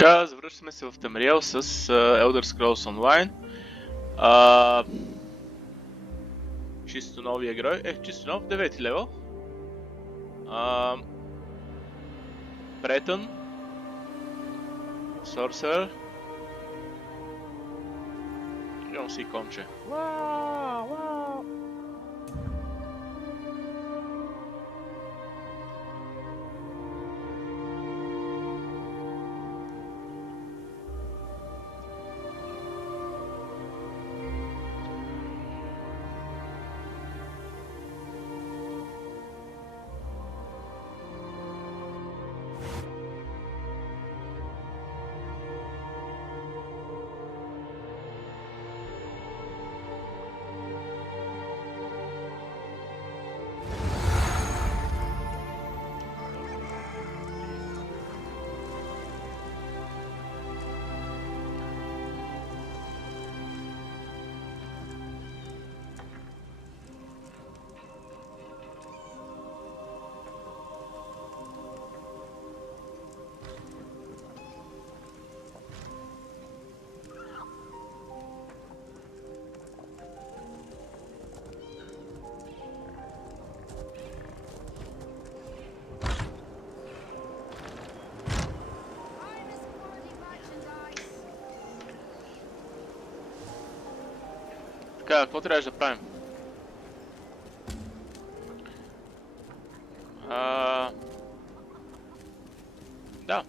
Така, завръщаме се в Тамриел с Elder Scrolls Online. Чисто новия герой. Чисто нов, 9 левел. Breton. Sorcerer. Имам си конче. Така, какво трябваше да правим? Да.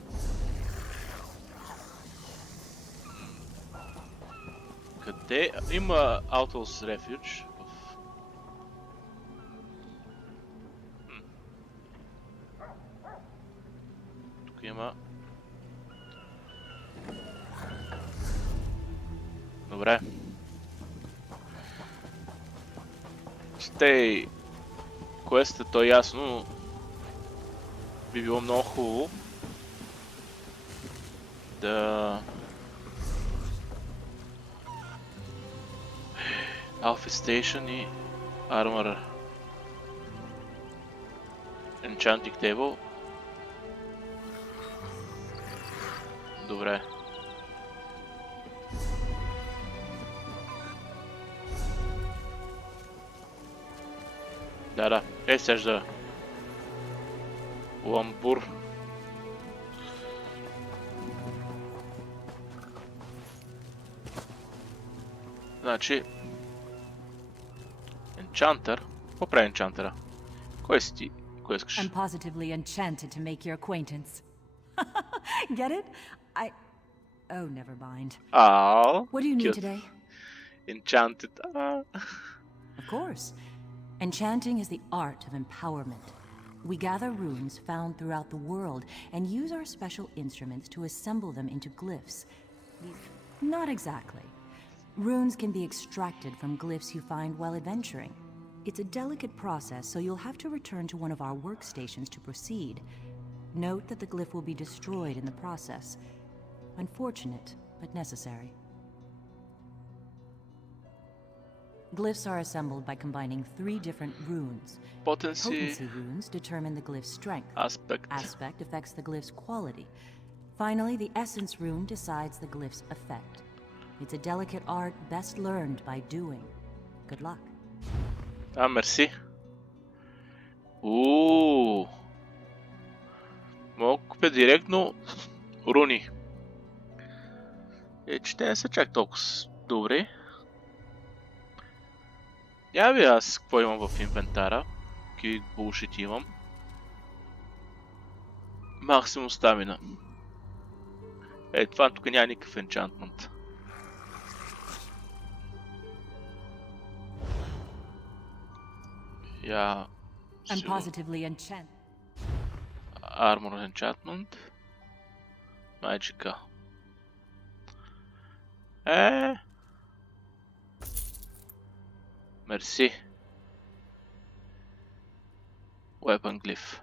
Къде? Има Outlaws Refuge. Тук има... Добре. Стей... Квестът то ясно, но... Би било много хубаво да... Alpha Station и Armor Enchanting Table. Добре. Да. Сежда. Ламбур. Значи... Енчантър? Какво прави енчантъра? Кой си ти? Кой искаш? I'm positively enchanted to make your acquaintance. Get it? Oh, never mind. What do you need today? Enchanted. Of course. Enchanting is the art of empowerment. We gather runes found throughout the world and use our special instruments to assemble them into glyphs. Not exactly. Runes can be extracted from glyphs you find while adventuring. It's a delicate process, so you'll have to return to one of our workstations to proceed. Note that the glyph will be destroyed in the process. Unfortunate, but necessary. Glyphs are assembled by combining 3 different runes. Potency runes determine the glyph's strength. Aspect affects the glyph's quality. Finally, the essence rune decides the glyph's effect. It's a delicate art best learned by doing. Good luck. Мерси. Мога да купя директно руни. Че те не са чак толкова добри. Я ви аз какво имам в инвентара. Какви булшит имам. Максимум стамина. Това тук няма никакъв енчантмент. I'm positively enchanted. Armor enchantment. Magica. Мерси. Weapon glyph.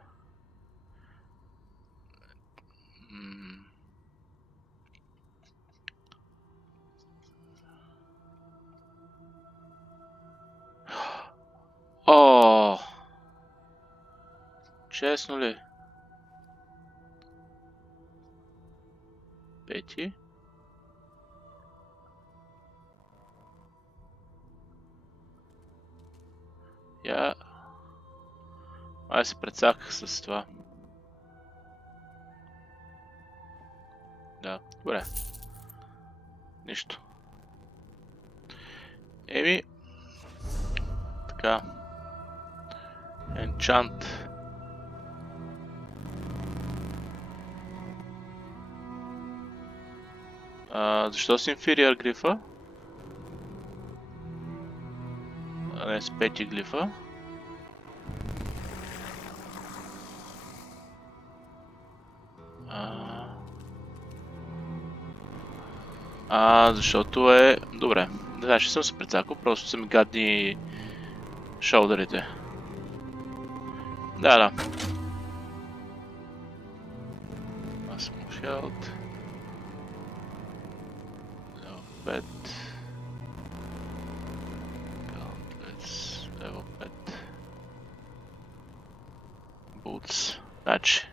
Честно ли? 5. Я... Аз се прецаках с това. Да, добре. Нищо. Еми... Така. Enchant. Защо с Inferior глифа? А не с 5 глифа? Защото е... Добре. Не знам, че съм се прецакал, просто са ми гадни шолдерите. Да. Аз съм health. Level 5. Gauntlets. Level 5. Boots. Значи.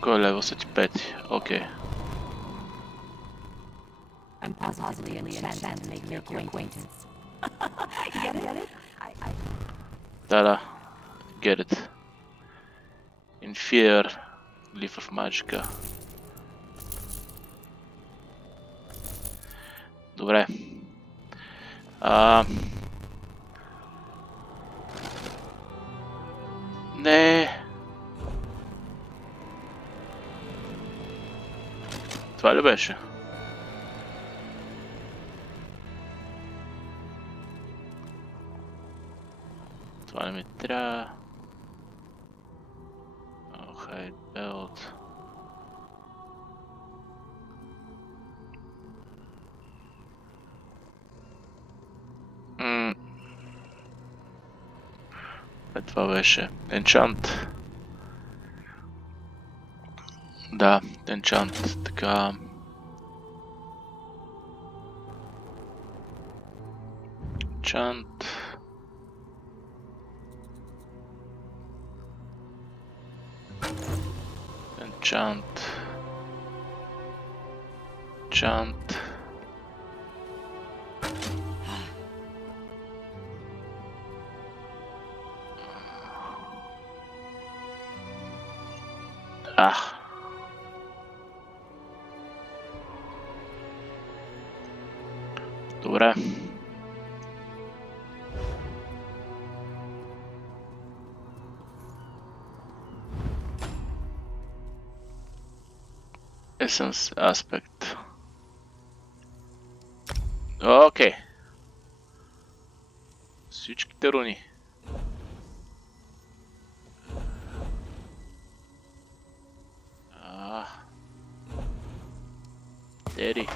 Кой е левел са ти 5? Окей. I'm positively enchanted to make your acquaintance. Get it? Да. Get it. Inferior Leaf of Magica. Добре. Не. Това ли беше? Това не ми трябва. Hide belt. Това беше Enchant. Да, Enchant, така. Enchant. Enchant. Добре. Essence Aspect. Окей. Всичките руни. Ери.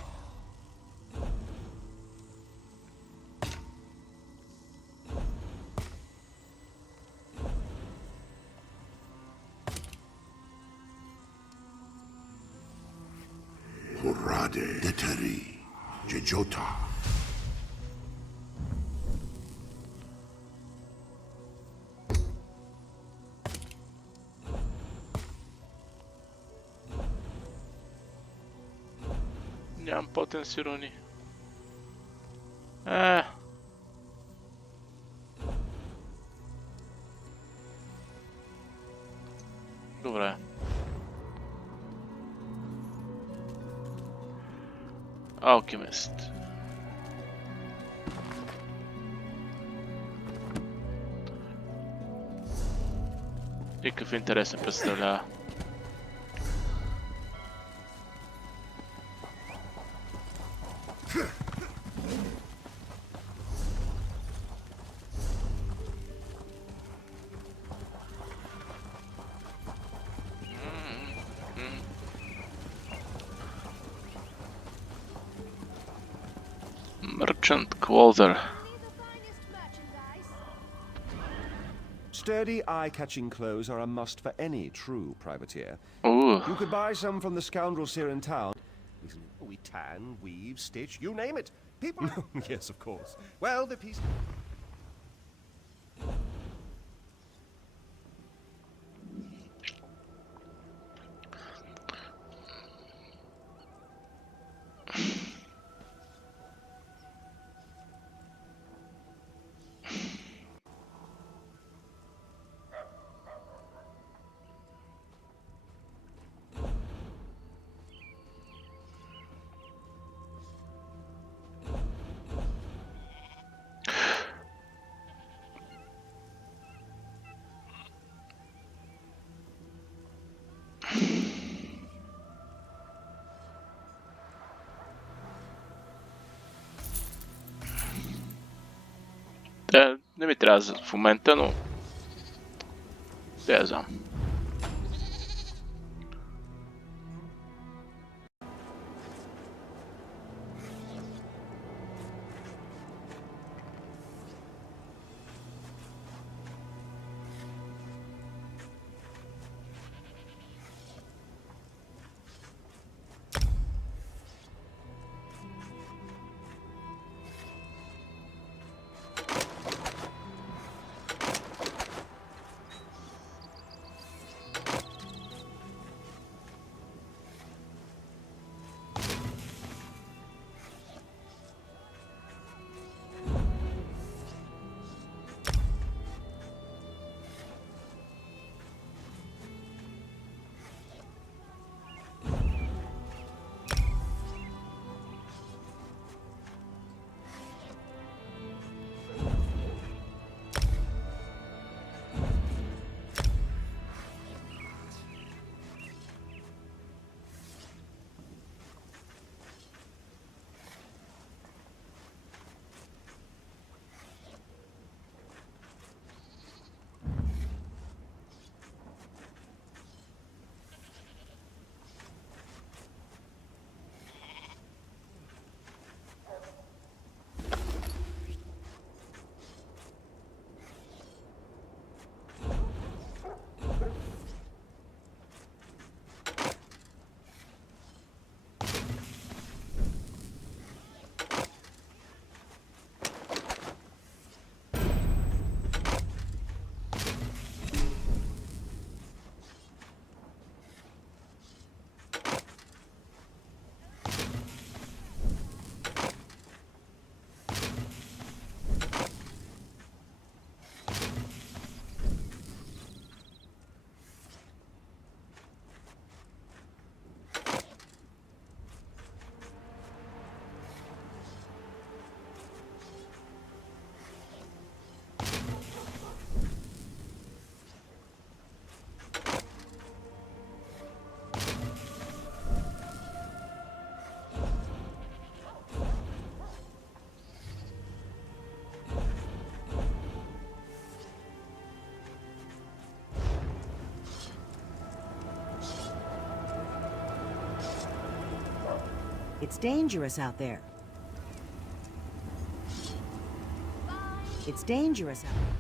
Раде, Детери, Джеджота. Нямам потенси руни. Добре. Алхимист. Никакъв интерес не представлява. Merchant Clother. Sturdy, eye-catching clothes are a must for any true privateer. Ooh. You could buy some from the scoundrels here in town. We tan, weave, stitch, you name it. People... Yes, of course. Well, the piece... Не ми трябва в момента, но... Да я знам. It's dangerous out there. It's dangerous out there.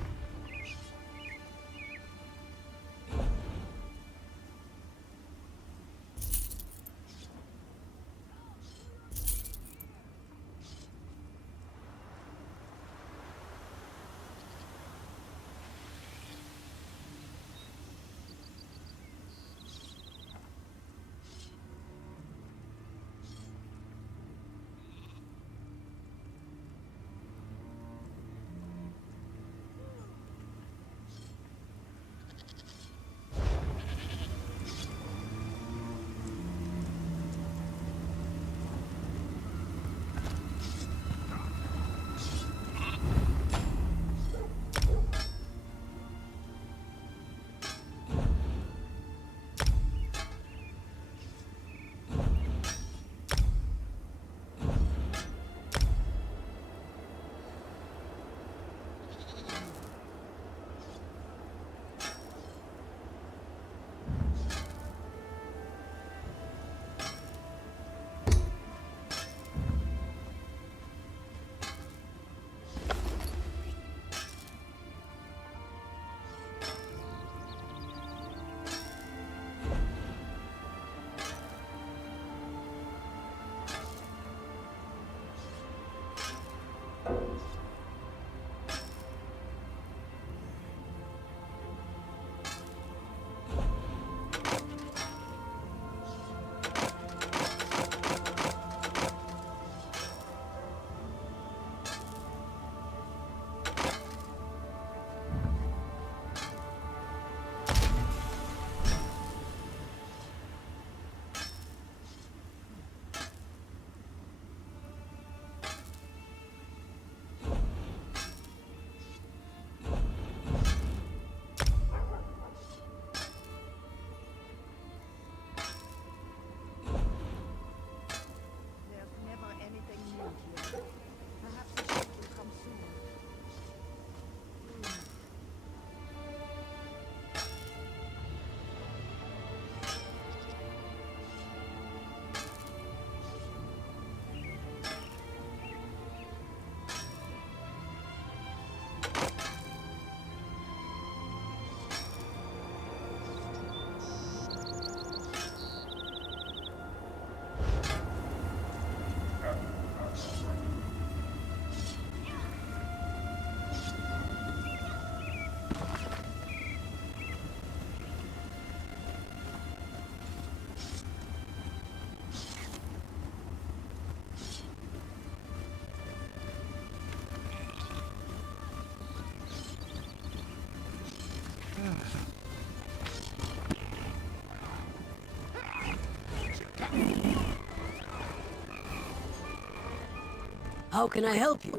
How can I help you?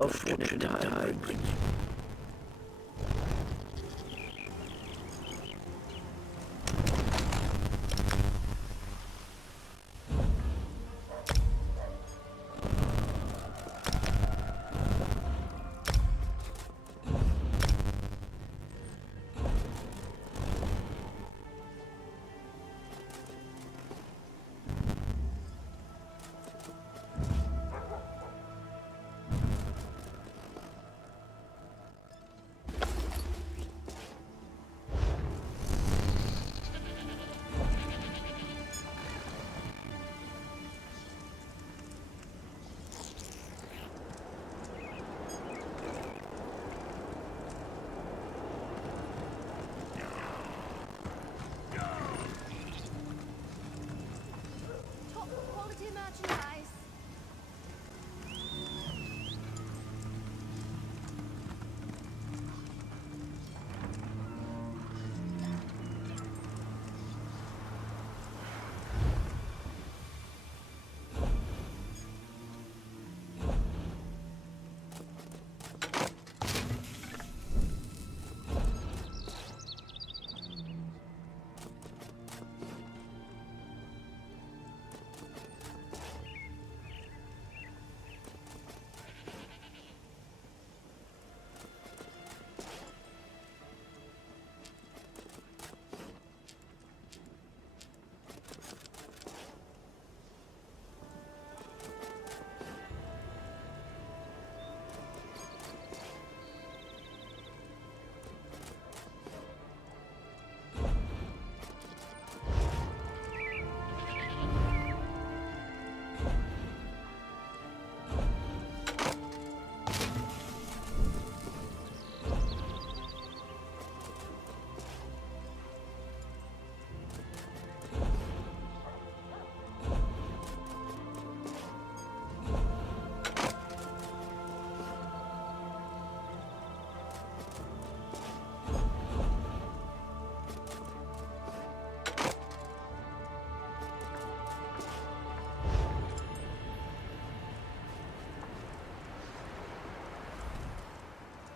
A fortunate time. Top quality merchandise.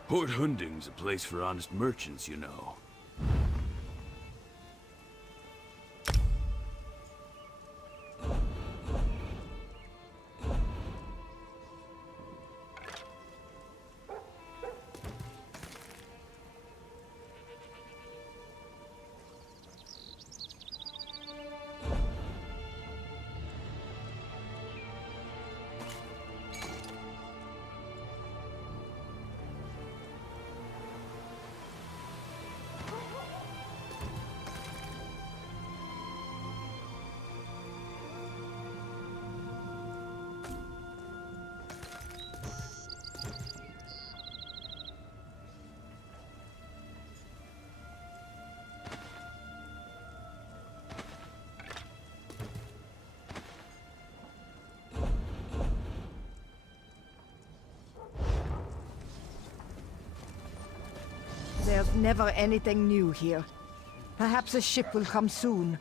Port Hunding's a place for honest merchants, you know. There's never anything new here. Perhaps a ship will come soon.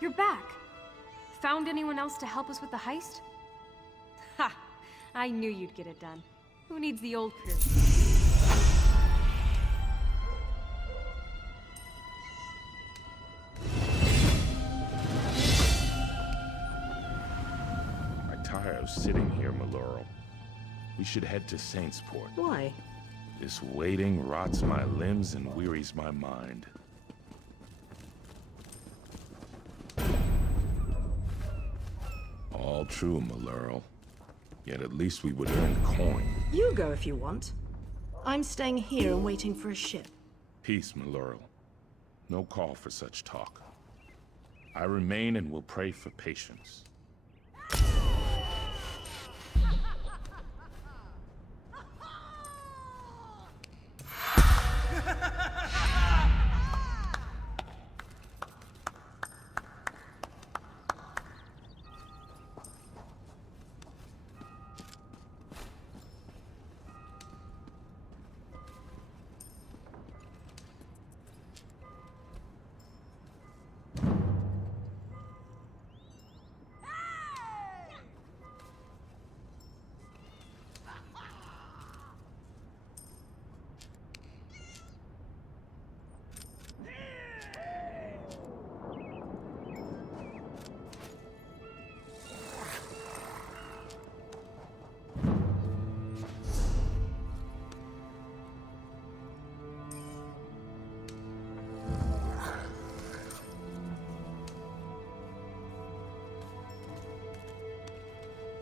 You're back. Found anyone else to help us with the heist? Ha! I knew you'd get it done. Who needs the old crew? I'm tired of sitting here, Maloro. We should head to Saintsport. Why? This waiting rots my limbs and wearies my mind. All true, Maloro. Yet at least we would earn coin. You go if you want. I'm staying here and waiting for a ship. Peace, Maloro. No call for such talk. I remain and will pray for patience.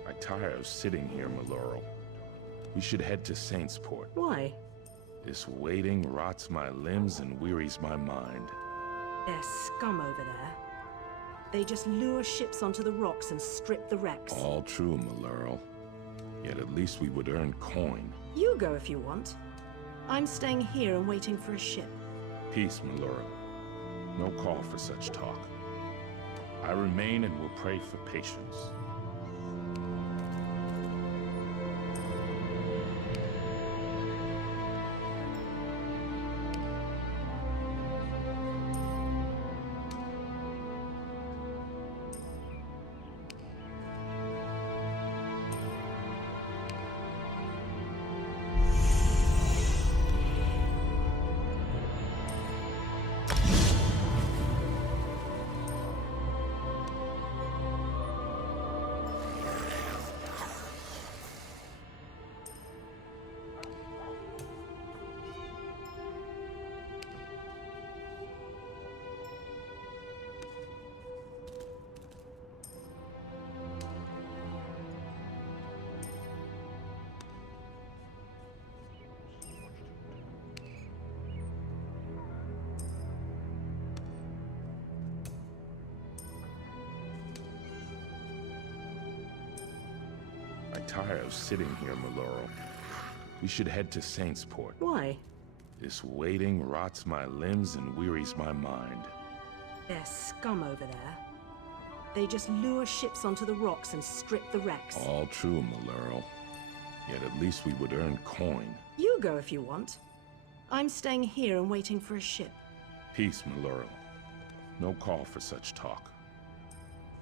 I'm tired of sitting here, Maloro. We should head to Saintsport. Why? This waiting rots my limbs and wearies my mind. There's scum over there. They just lure ships onto the rocks and strip the wrecks. All true, Maloro. Yet at least we would earn coin. You go if you want. I'm staying here and waiting for a ship. Peace, Maloro. No call for such talk. I remain and will pray for patience. I'm tired of sitting here, Maloro. We should head to Saintsport. Why? This waiting rots my limbs and wearies my mind. There's scum over there. They just lure ships onto the rocks and strip the wrecks. All true, Maloro. Yet at least we would earn coin. You go if you want. I'm staying here and waiting for a ship. Peace, Maloro. No call for such talk.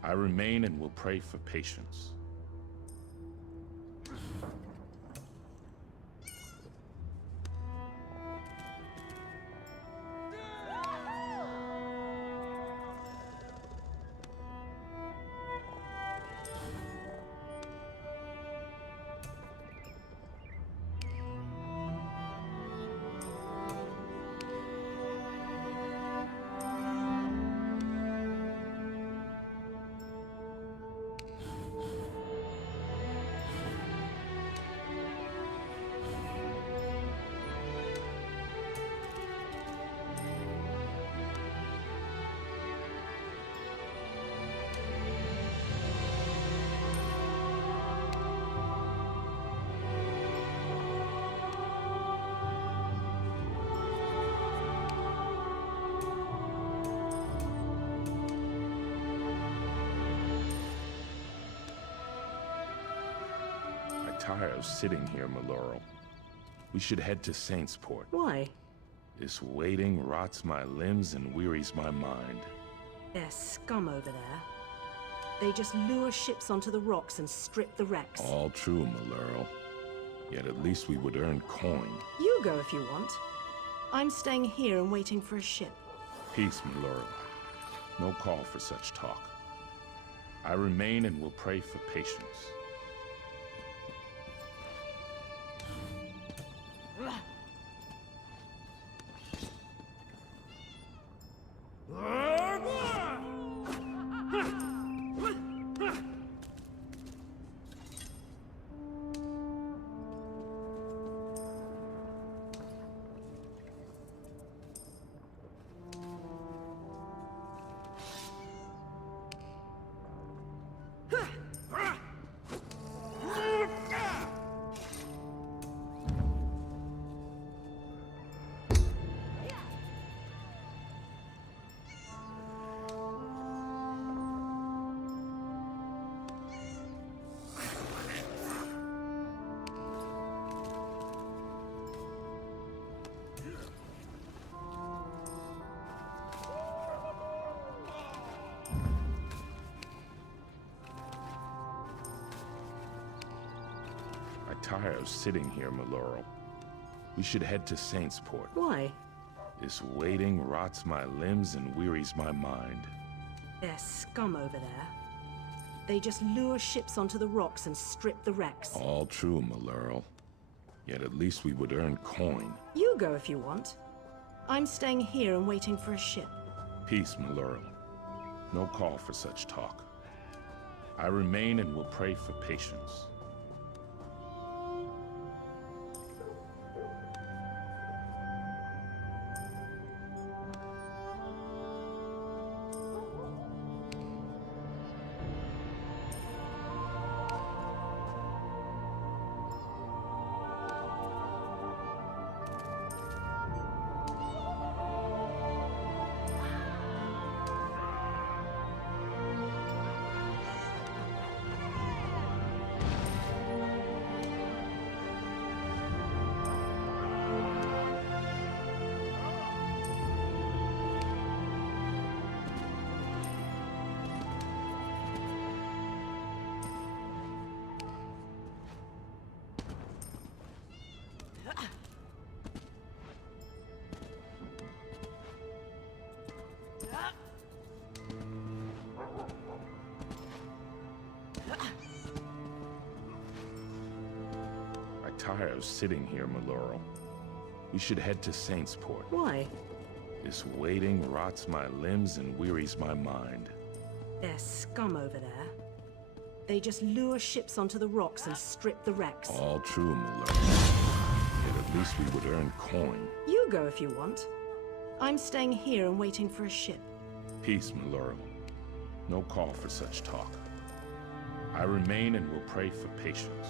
I remain and will pray for patience. tire of sitting here, Maloro. We should head to Saintsport. Why? This waiting rots my limbs and wearies my mind. There's scum over there. They just lure ships onto the rocks and strip the wrecks. All true, Maloro. Yet at least we would earn coin. You go if you want. I'm staying here and waiting for a ship. Peace, Maloro. No call for such talk. I remain and will pray for patience. Tired of sitting here, Maloro. We should head to Saintsport. Why? This waiting rots my limbs and wearies my mind. There's scum over there. They just lure ships onto the rocks and strip the wrecks. All true, Maloro. Yet at least we would earn coin. You go if you want. I'm staying here and waiting for a ship. Peace, Maloro. No call for such talk. I remain and will pray for patience. Tired of sitting here, Maloro. We should head to Saintsport. Why? This waiting rots my limbs and wearies my mind. There's scum over there. They just lure ships onto the rocks and strip the wrecks. All true, Maloro. Yet at least we would earn coin. You go if you want. I'm staying here and waiting for a ship. Peace, Maloro. No call for such talk. I remain and will pray for patience.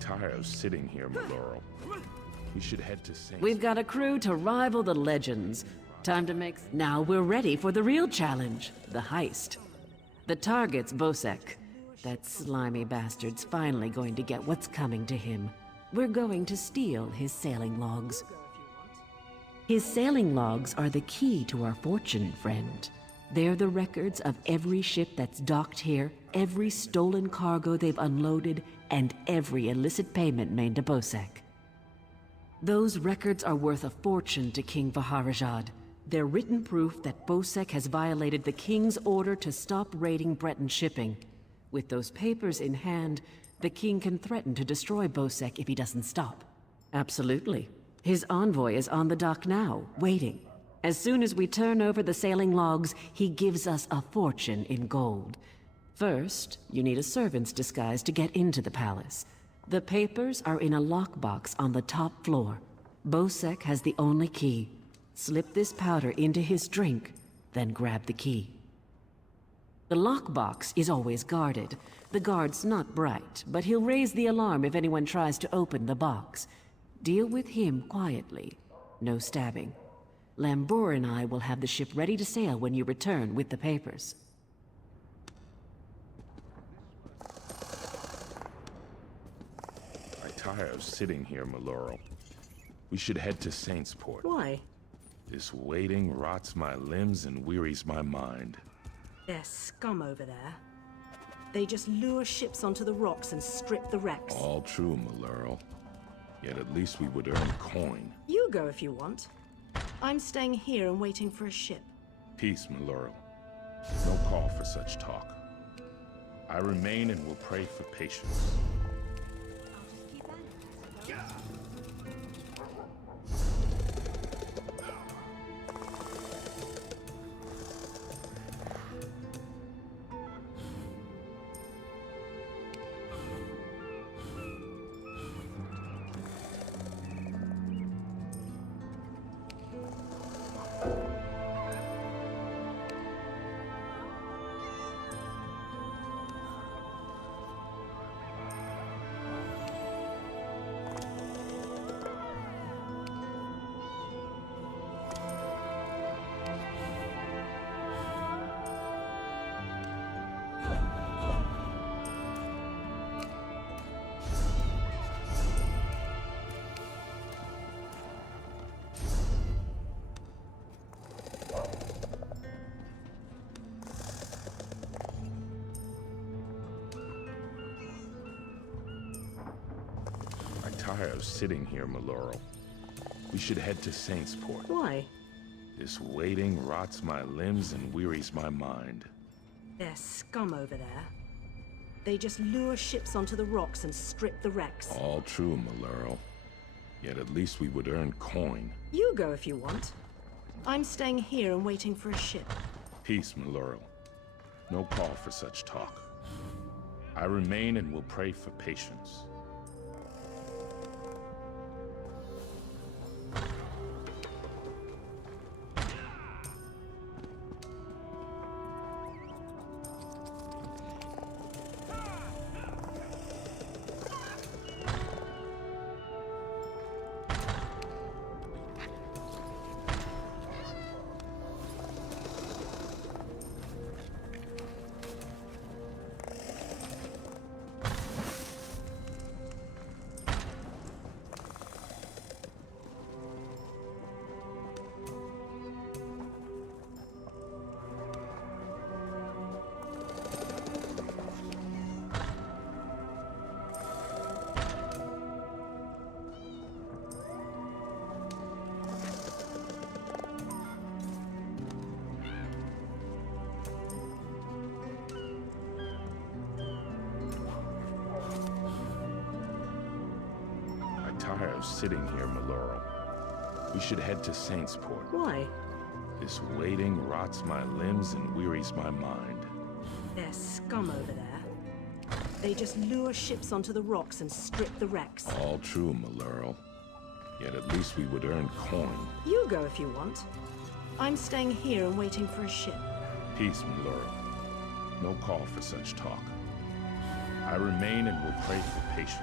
Tired of sitting here, Maloro. We should head to Saint. We've got a crew to rival the legends. Time to make... Now we're ready for the real challenge, the heist. The target's Bosek. That slimy bastard's finally going to get what's coming to him. We're going to steal his sailing logs. His sailing logs are the key to our fortune, friend. They're the records of every ship that's docked here, every stolen cargo they've unloaded, and every illicit payment made to Bosek. Those records are worth a fortune to King Vaharajad. They're written proof that Bosek has violated the King's order to stop raiding Breton shipping. With those papers in hand, the King can threaten to destroy Bosek if he doesn't stop. Absolutely. His envoy is on the dock now, waiting. As soon as we turn over the sailing logs, he gives us a fortune in gold. First, you need a servant's disguise to get into the palace. The papers are in a lockbox on the top floor. Bosek has the only key. Slip this powder into his drink, then grab the key. The lockbox is always guarded. The guard's not bright, but he'll raise the alarm if anyone tries to open the box. Deal with him quietly. No stabbing. Lambor and I will have the ship ready to sail when you return with the papers. I tire of sitting here, Maloro. We should head to Saintsport. Why? This waiting rots my limbs and wearies my mind. There's scum over there. They just lure ships onto the rocks and strip the wrecks. All true, Maloro. Yet at least we would earn coin. You go if you want. I'm staying here and waiting for a ship. Peace, Maloro. No call for such talk. I remain and will pray for patience. Tired of sitting here, Maloro. We should head to Saintsport. Why? This waiting rots my limbs and wearies my mind. There's scum over there. They just lure ships onto the rocks and strip the wrecks. All true, Maloro. Yet at least we would earn coin. You go if you want. I'm staying here and waiting for a ship. Peace, Maloro. No call for such talk. I remain and will pray for patience. Tired of sitting here, Maloro. We should head to Saintsport. Why? This waiting rots my limbs and wearies my mind. There's scum over there. They just lure ships onto the rocks and strip the wrecks. All true, Maloro. Yet at least we would earn coin. You go if you want. I'm staying here and waiting for a ship. Peace, Maloro. No call for such talk. I remain and will pray for patience.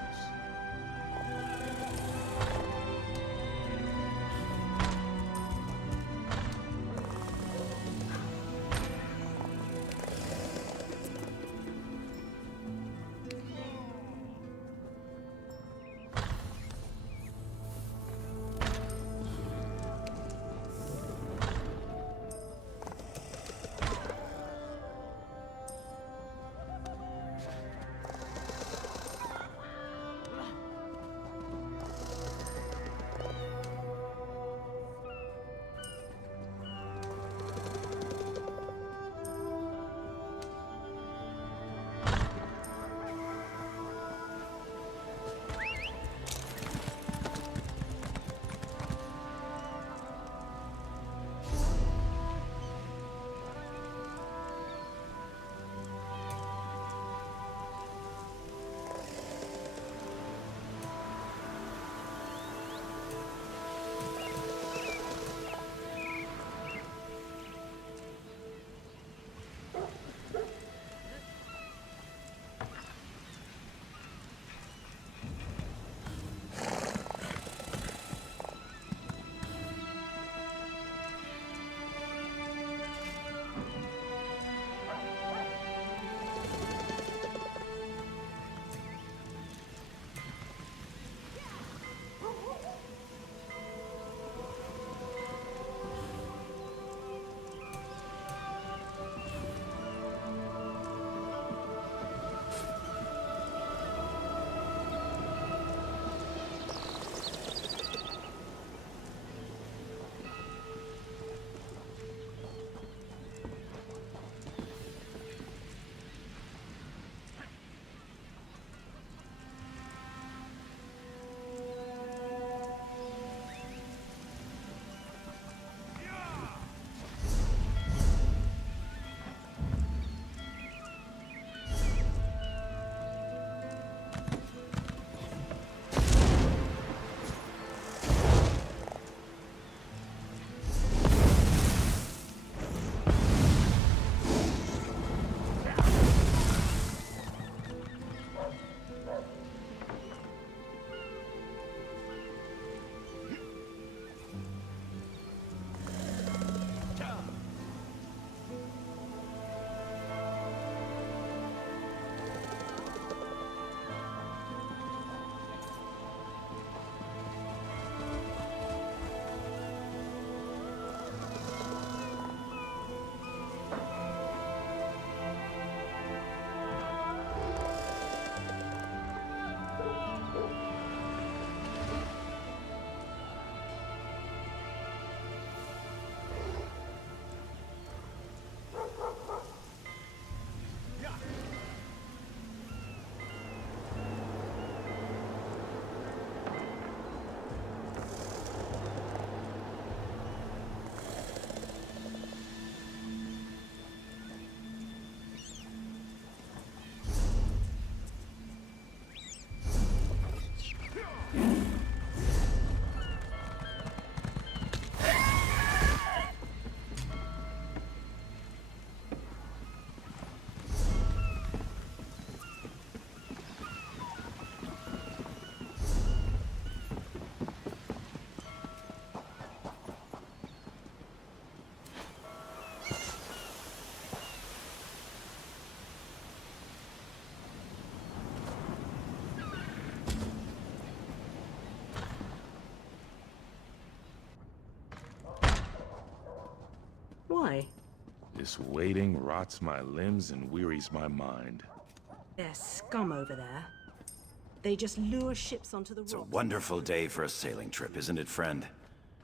This waiting rots my limbs and wearies my mind. There's scum over there. They just lure ships onto the rocks. It's a wonderful day for a sailing trip, isn't it, friend?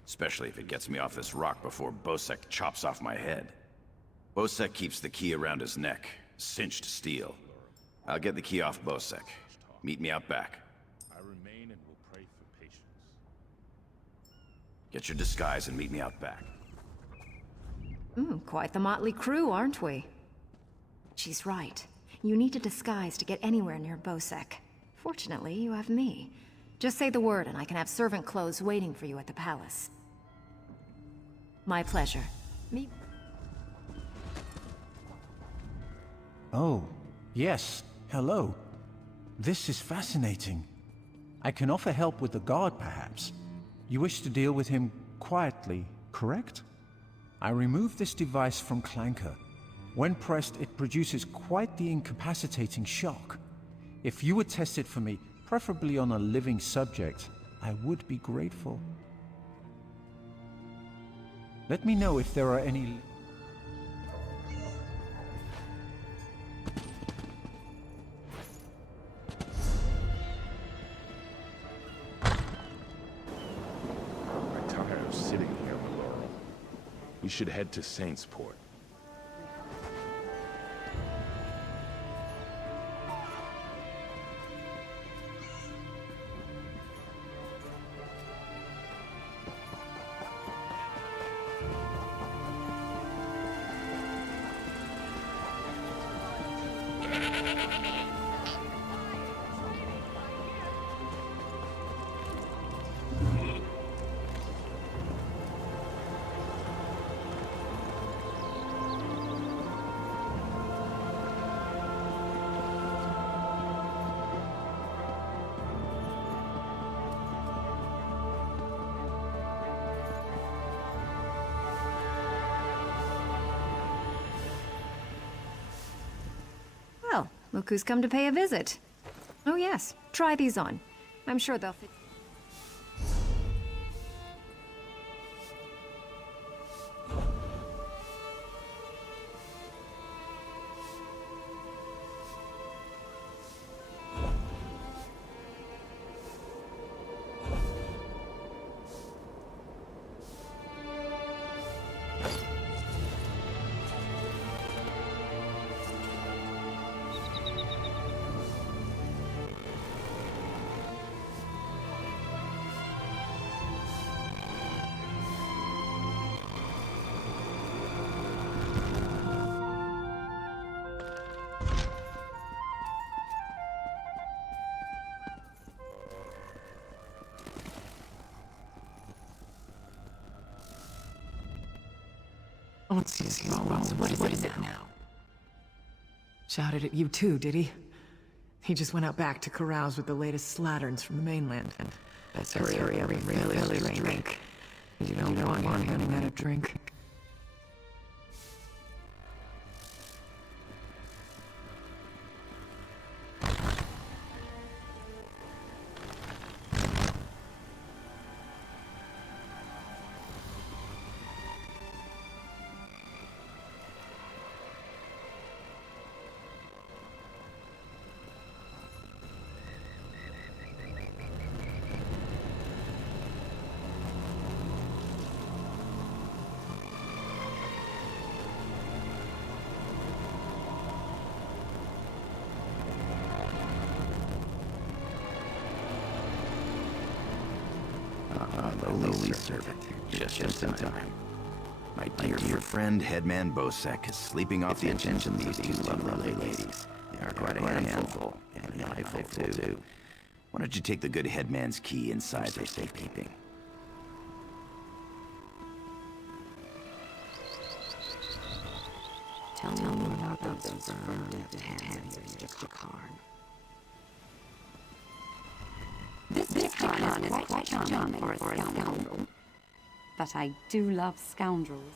Especially if it gets me off this rock before Bosek chops off my head. Bosek keeps the key around his neck, cinched steel. I'll get the key off Bosek. Meet me out back. I remain and will pray for patience. Get your disguise and meet me out back. Quite the motley crew, aren't we? She's right. You need a disguise to get anywhere near Bosek. Fortunately, you have me. Just say the word and I can have servant clothes waiting for you at the palace. My pleasure. Meet... Oh, yes. Hello. This is fascinating. I can offer help with the guard, perhaps. You wish to deal with him quietly, correct? I removed this device from Clanker. When pressed, it produces quite the incapacitating shock. If you would test it for me, preferably on a living subject, I would be grateful. Let me know if there are any... I'm tired of sitting here, Laurel. We should head to Saintsport. Well, look who's come to pay a visit. Oh yes, try these on. I'm sure they'll fit. What is it now? Shouted at you too, did he? He just went out back to carouse with the latest slatterns from the mainland. And that's area we really drink. You don't want him at a drink. Lowly servant, just in time. My dear friend, Headman Bosek, is sleeping off the attention of these two lovely ladies. They are quite a handful, and an eyeful too. Why don't you take the good Headman's key inside for safekeeping? Tell me about those burned hands of Mr. Karn. This Karn is quite charming for a scoundrel. But I do love scoundrels.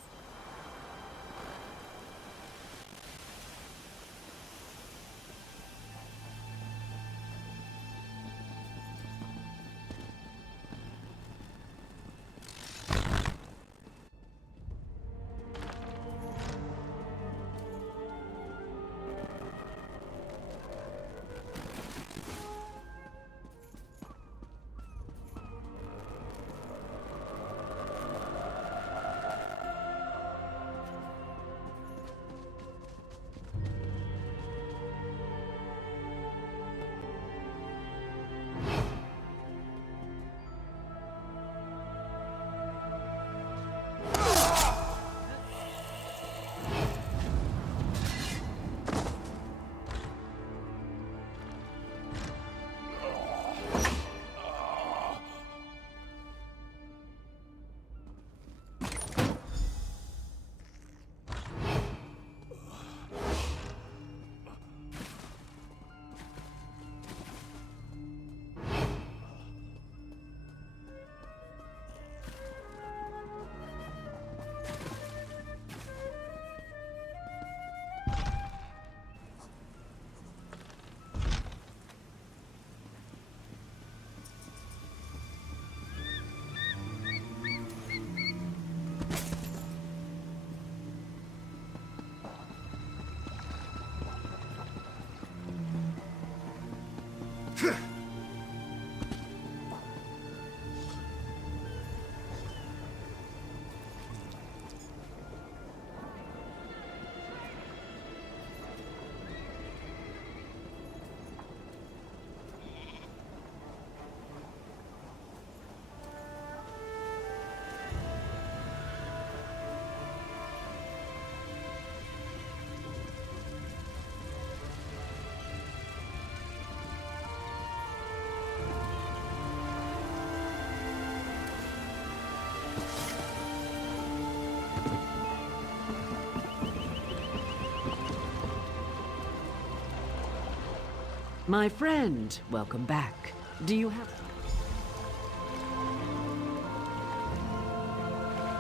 My friend, welcome back. Do you have...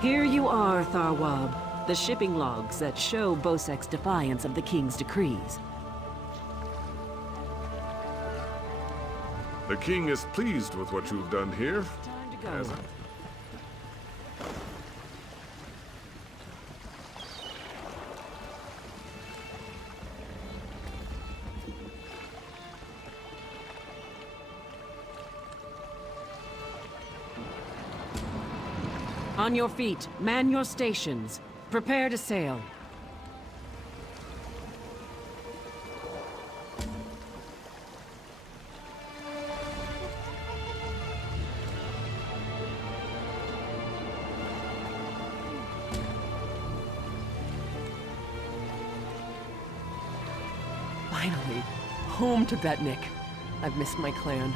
Here you are, Tharwab. The shipping logs that show Bosek's defiance of the king's decrees. The king is pleased with what you've done here. Time to go. As On your feet, man your stations. Prepare to sail. Finally, home to Betnik. I've missed my clan.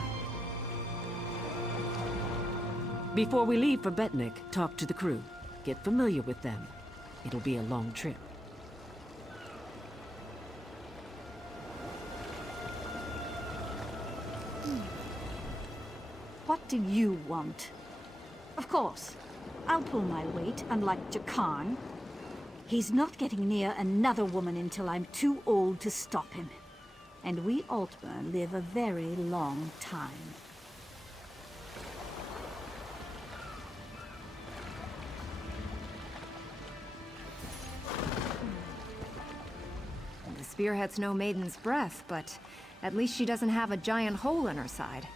Before we leave for Betnik, talk to the crew. Get familiar with them. It'll be a long trip. What do you want? Of course, I'll pull my weight, unlike Jakarn. He's not getting near another woman until I'm too old to stop him. And we Altmer live a very long time. The spearhead's no maiden's breath, but at least she doesn't have a giant hole in her side.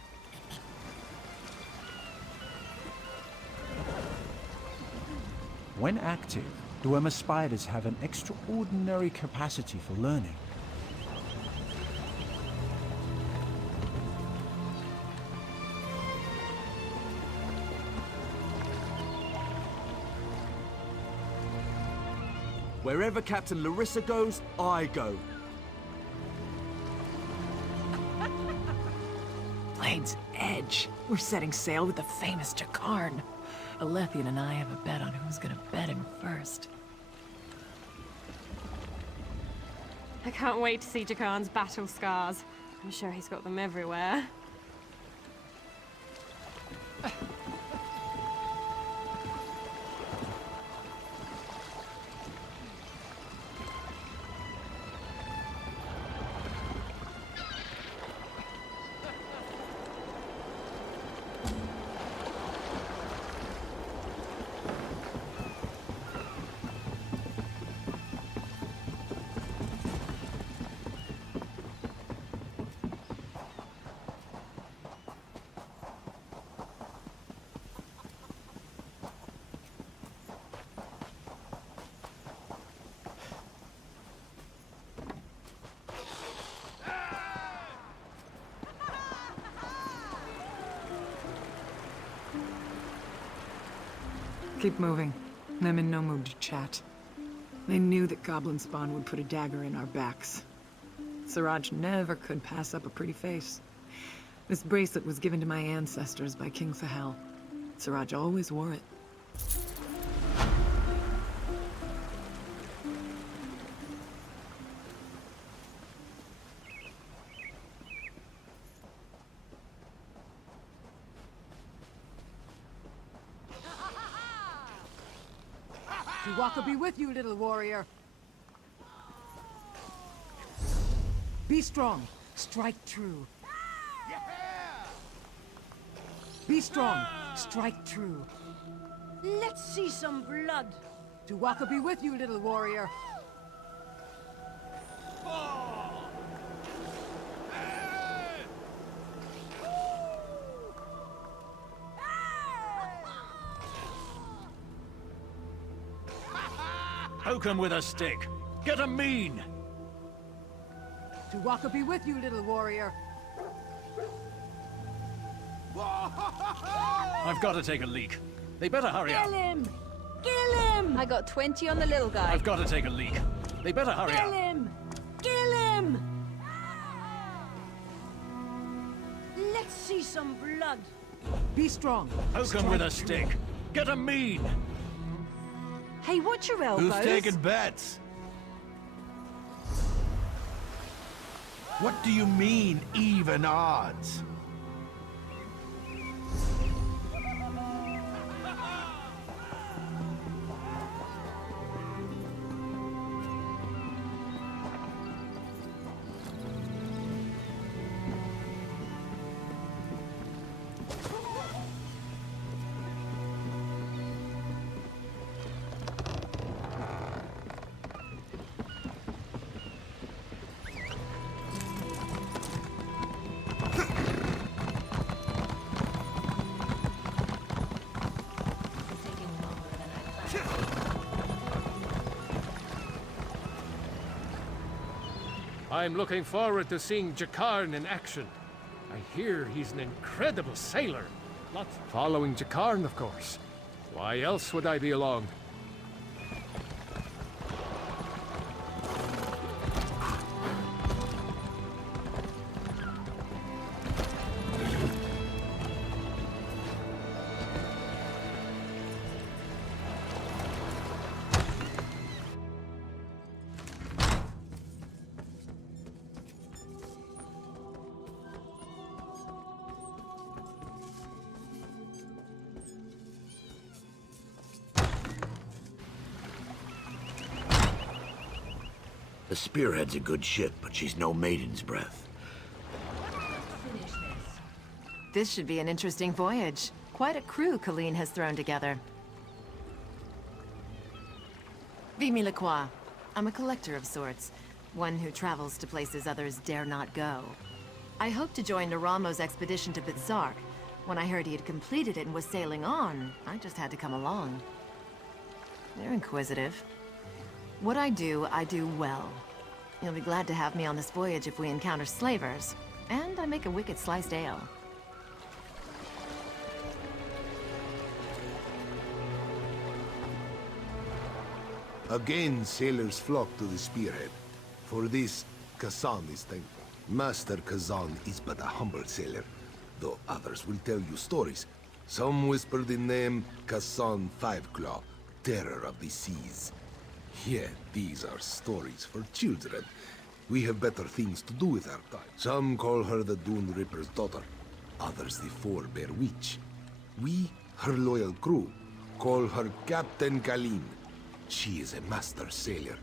When active, Dwemer spiders have an extraordinary capacity for learning. Wherever Captain Larissa goes, I go. Blade's Edge. We're setting sail with the famous Jakarn. Alethian and I have a bet on who's gonna bet him first. I can't wait to see Jakarn's battle scars. I'm sure he's got them everywhere. Keep moving. I'm in no mood to chat. They knew that goblin spawn would put a dagger in our backs. Siraj never could pass up a pretty face. This bracelet was given to my ancestors by King Sahel. Siraj always wore it. Tuwaka be with you, little warrior. Be strong. Strike true. Be strong. Strike true. Let's see some blood. Tuwaka be with you, little warrior. Poke him with a stick. Get him mean. Tuwaka be with you, little warrior. I've got to take a leak. They better hurry up. Kill him! Kill him! I got 20 on the little guy. I've got to take a leak. They better hurry Kill up. him! Kill him! Let's see some blood. Be strong. Poke him with a stick. Get him mean. Hey, watch your elbows. Who's taking bets? What do you mean, even odds? I'm looking forward to seeing Jakarn in action. I hear he's an incredible sailor. Lots following Jakarn, of course. Why else would I be along? The Spearhead's a good ship, but she's no maiden's breath. This should be an interesting voyage. Quite a crew Colleen has thrown together. Vimy Lacroix. I'm a collector of sorts. One who travels to places others dare not go. I hoped to join Naramo's expedition to Bitsark. When I heard he had completed it and was sailing on, I just had to come along. They're inquisitive. What I do well. You'll be glad to have me on this voyage if we encounter slavers. And I make a wicked sliced ale. Again, sailors flock to the Spearhead. For this, Kazan is thankful. Master Kazan is but a humble sailor, though others will tell you stories. Some whisper the name Kazan Fiveclaw, terror of the seas. Yeah, these are stories for children. We have better things to do with our time. Some call her the Dune Ripper's daughter, others the Forebear Witch. We, her loyal crew, call her Captain Kalin. She is a master sailor.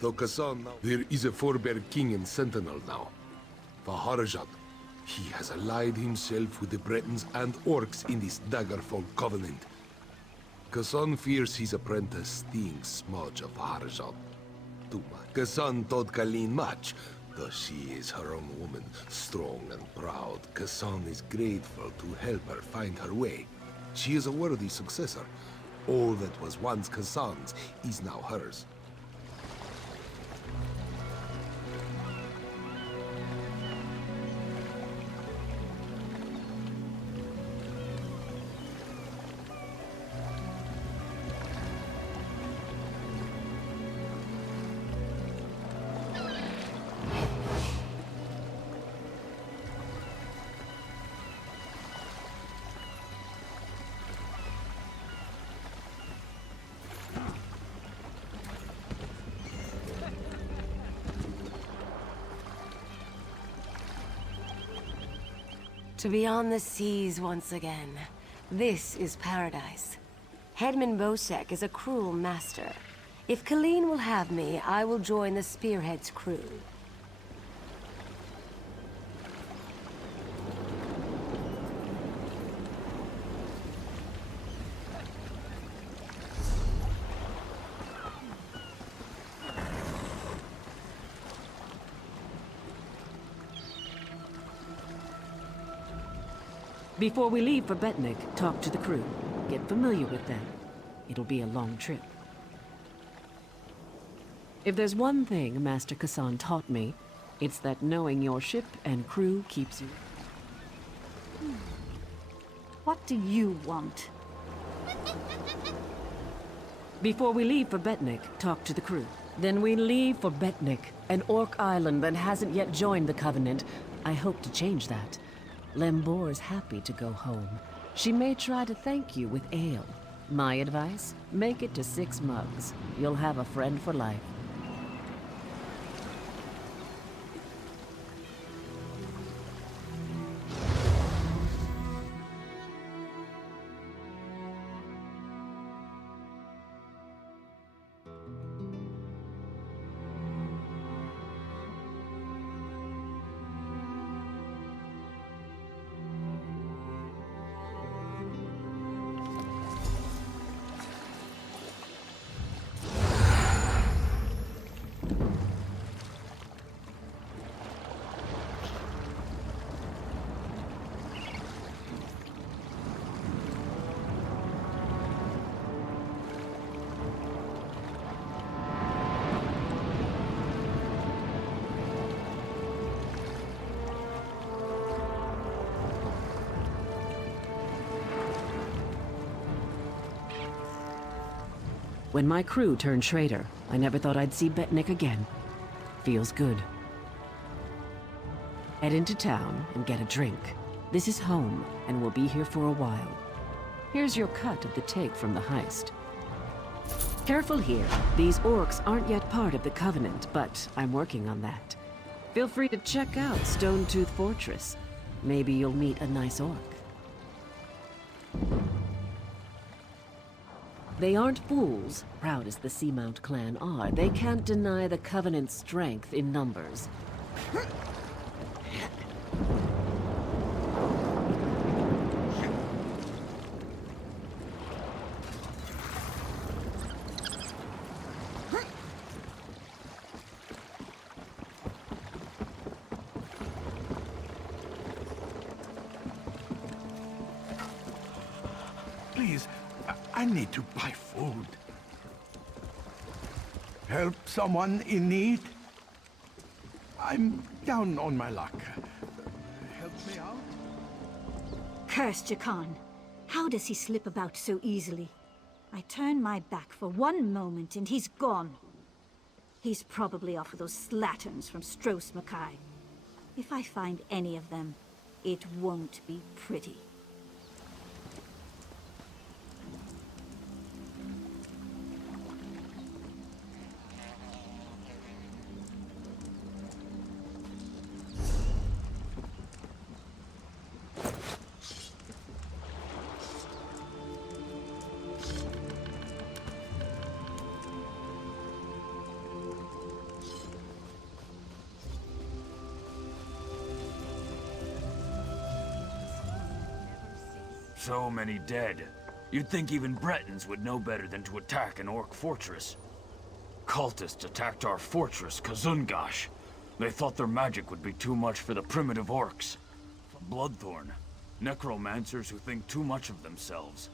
Though Kazan now... There is a Forebear King and Sentinel now. Vaharajat. He has allied himself with the Bretons and Orcs in this Daggerfall Covenant. Kazan fears his apprentice Sting Smudge of Vaharajat too much. Kazan taught Kalin much, though she is her own woman, strong and proud. Kazan is grateful to help her find her way. She is a worthy successor. All that was once Kazan's is now hers. To be on the seas once again. This is paradise. Headman Bosek is a cruel master. If Colleen will have me, I will join the Spearhead's crew. Before we leave for Betnik, talk to the crew. Get familiar with them. It'll be a long trip. If there's one thing Master Kazan taught me, it's that knowing your ship and crew keeps you... What do you want? Before we leave for Betnik, talk to the crew. Then we leave for Betnik, an orc island that hasn't yet joined the Covenant. I hope to change that. Lembor's happy to go home. She may try to thank you with ale. My advice? Make it to 6 mugs. You'll have a friend for life. When my crew turned traitor, I never thought I'd see Betnik again. Feels good. Head into town and get a drink. This is home, and we'll be here for a while. Here's your cut of the take from the heist. Careful here. These orcs aren't yet part of the Covenant, but I'm working on that. Feel free to check out Stonetooth Fortress. Maybe you'll meet a nice orc. They aren't fools, proud as the Seamount clan are. They can't deny the Covenant's strength in numbers. Please, I need to buy food. Help someone in need? I'm down on my luck. Help me out? Curse Jakan. How does he slip about so easily? I turn my back for one moment and he's gone. He's probably off with those slatterns from Stros Mackay. If I find any of them, it won't be pretty. So many dead. You'd think even Bretons would know better than to attack an orc fortress. Cultists attacked our fortress, Kazungash. They thought their magic would be too much for the primitive orcs. Bloodthorn. Necromancers who think too much of themselves.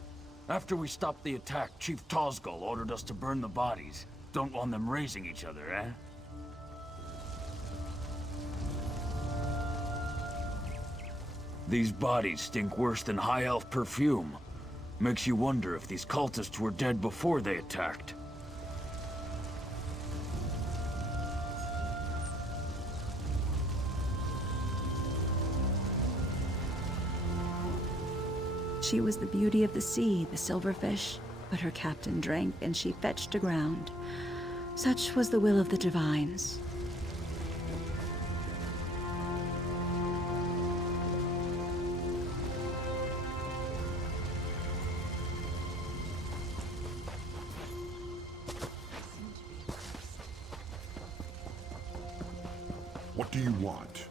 After we stopped the attack, Chief Tozgal ordered us to burn the bodies. Don't want them raising each other, eh? These bodies stink worse than high elf perfume. Makes you wonder if these cultists were dead before they attacked. She was the beauty of the sea, the silverfish, but her captain drank and she fetched aground. Such was the will of the divines. What do you want?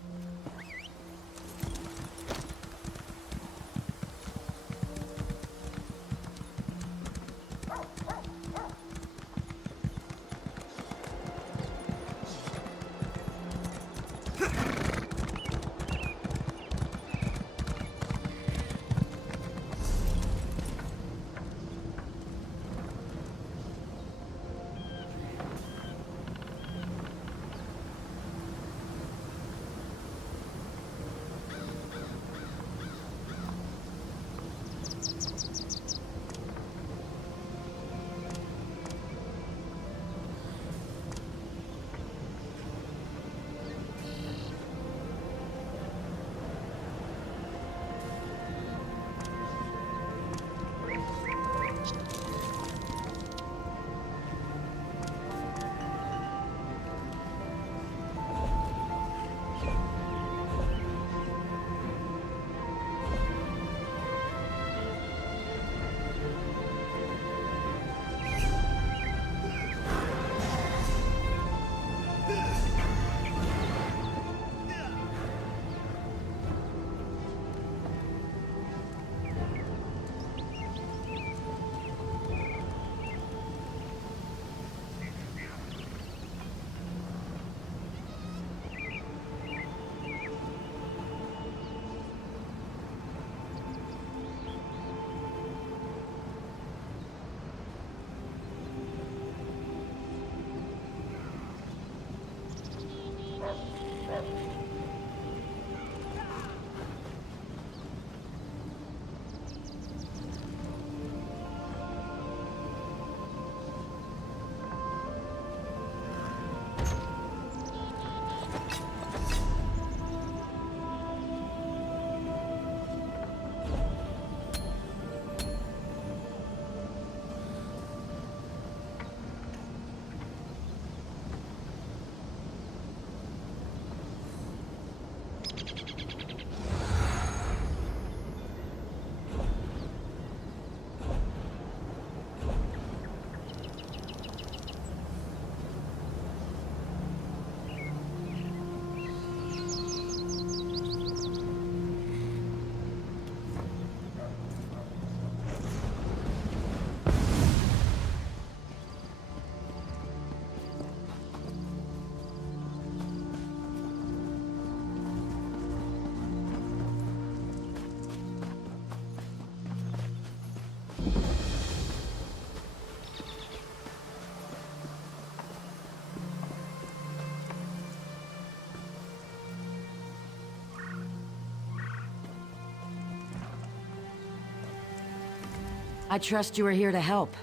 I trust you are here to help.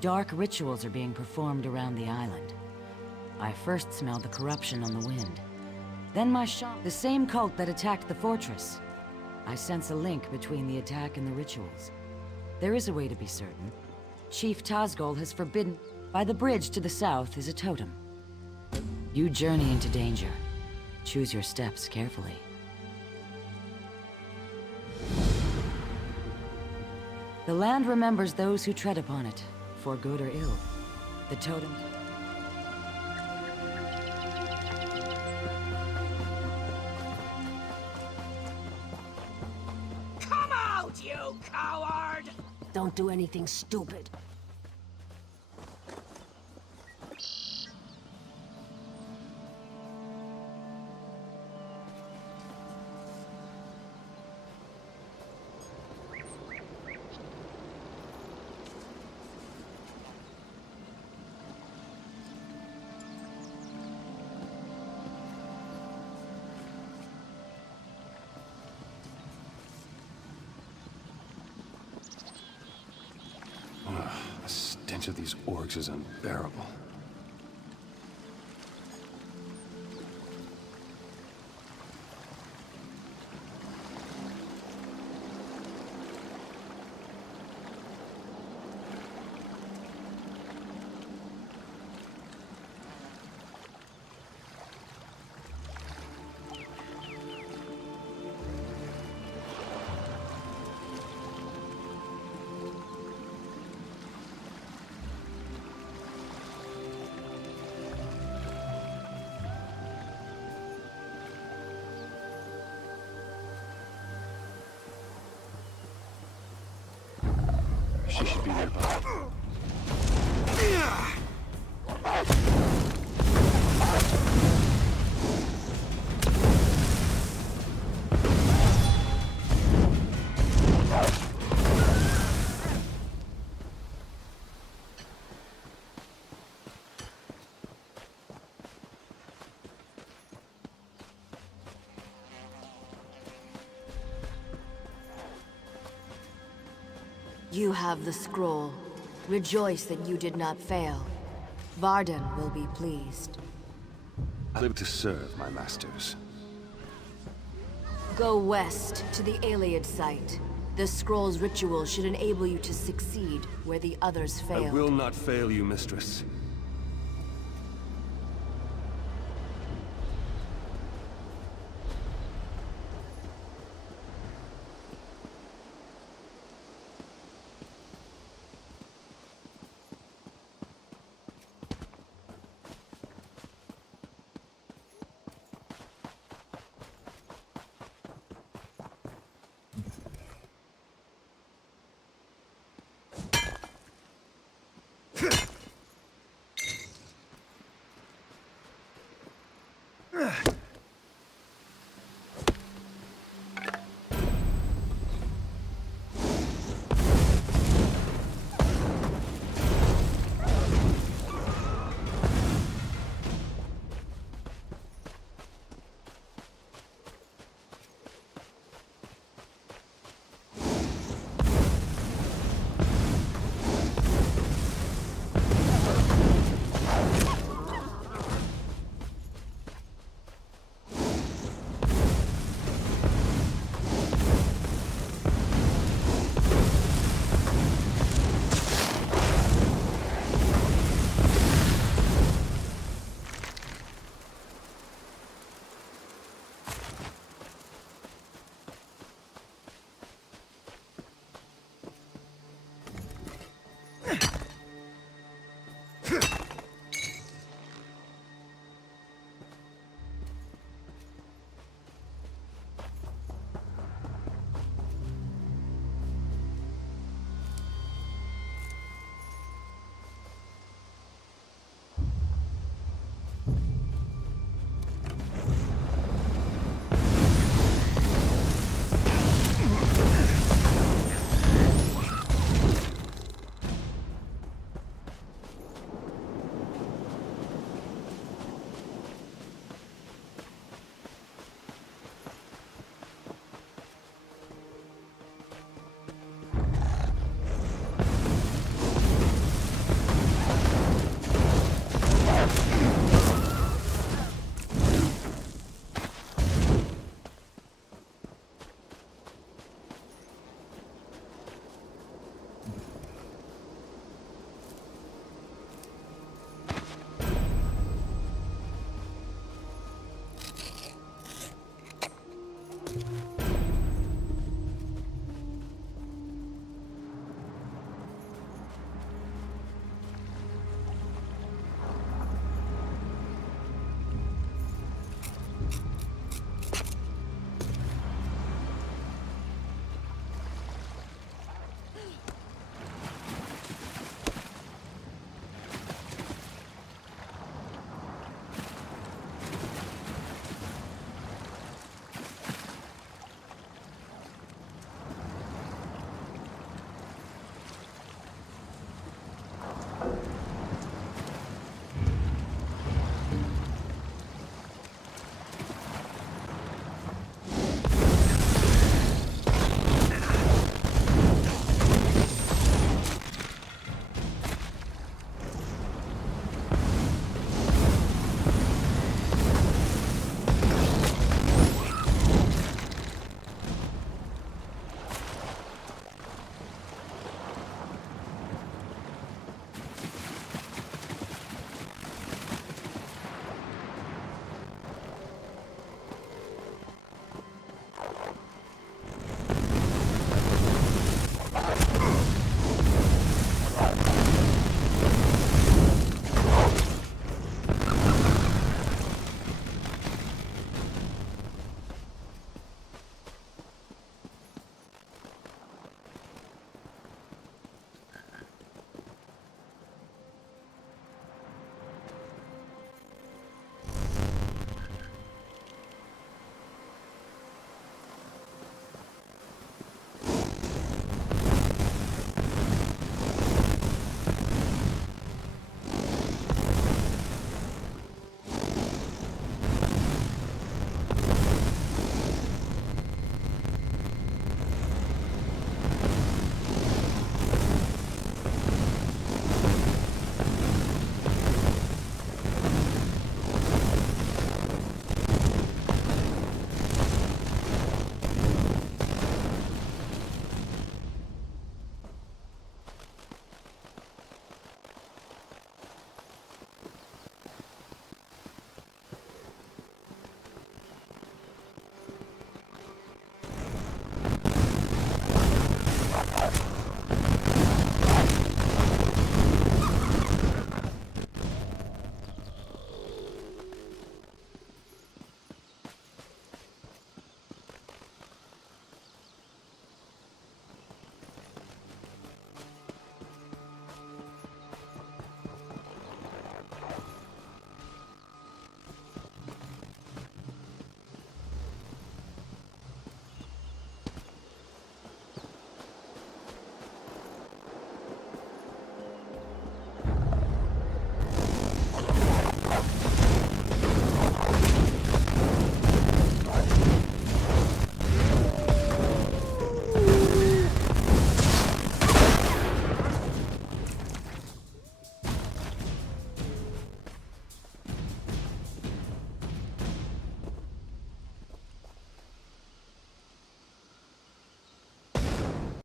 Dark rituals are being performed around the island. I first smelled the corruption on the wind. Then my shot, the same cult that attacked the fortress. I sense a link between the attack and the rituals. There is a way to be certain. Chief Tazgol has forbidden... By the bridge to the south is a totem. You journey into danger. Choose your steps carefully. The land remembers those who tread upon it, for good or ill. The totem... Come out, you coward! Don't do anything stupid. The stench of these orcs is unbearable. She should be nearby. You have the scroll. Rejoice that you did not fail. Varden will be pleased. I live to serve my masters. Go west to the Iliad site. The scroll's ritual should enable you to succeed where the others failed. I will not fail you, mistress.